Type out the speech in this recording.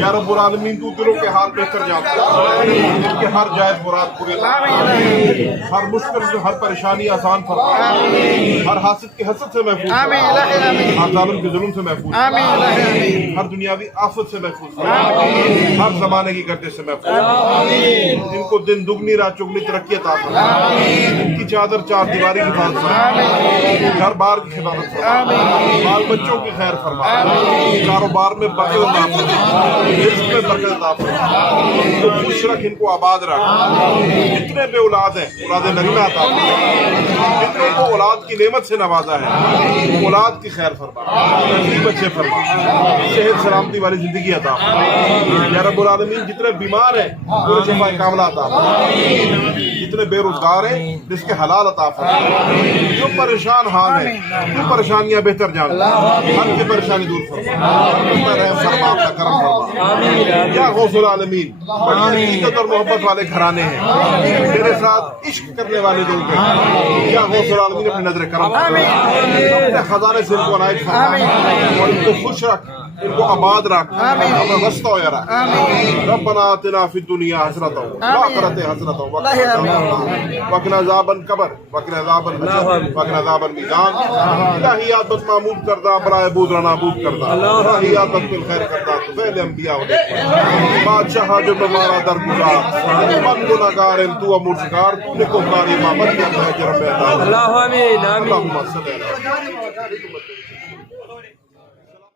یا رب العالمین تو دلوں کے حال بہتر جانتا ہے، ان کے ہر جائز مراد پورے ہر مشکل سے ہر پریشانی آسان فرما، ہر حاسد کے حسد سے محفوظ، ہر ظالم کے ظلم سے محفوظ، ہر دنیاوی آفت سے محفوظ، ہر زمانے کی گردش سے محفوظ، ان کو دن دگنی رات چگنی ترقی عطا فرما، ان کی چادر چار دیواری کی حفاظت فرما، گھر بار کی حفاظت فرما، بال بچوں کی خیر فرما، کاروبار میں برکت عطا فرما، رزق میں برکت عطا فرما، ان کو خوش رکھ، ان کو آباد رکھ، جتنے بے اولاد ہیں اولاد نغمہ عطا فرما، جتنوں کو اولاد کی نعمت سے نوازا ہے اولاد کی خیر فرما، نصیب اچھے فرما، صحت سلامتی والی زندگی عطا فرما، یا رب العالمین جتنے بیمار ہیں پورے شفا کاملہ عطا فرما، جتنے بے روزگار ہیں رزق حلال عطا فرما، جو پریشان حال ہیں جو پریشانیاں بہتر جانتا ہر کی پریشانی دور فرما، اپنا رحم فرما، اپنا کرم فرما، یا غوث العالمین بڑی عزت اور محبت والے گھرانے ہیں تیرے ساتھ عشق کرنے والے لوگ ہیں، یا غوث العالمین اپنی نظر کرم فرما، اپنے خزانے سے ان کو عنایت فرما اور ان کو خوش رکھ، ان کو آباد رکھ، اپنا وسطہ ہویا رکھ، ربنا آتنا فی الدنیا حسنۃ والآخرۃ حسنۃ وقنا عذاب القبر وقنا عذاب الحشر وقنا عذاب المیزان، الہیات بس معمول کردہ برائے بود را نابود کردہ، الہیات بس بالخیر کردہ تو فعل انبیاء بادشاہ جو تمہارا درگزار من گناہگار تو امرزگار تو نے کو کاری مامد ہے جرم اللہ، اللہم صلی اللہ علیہ وسلم۔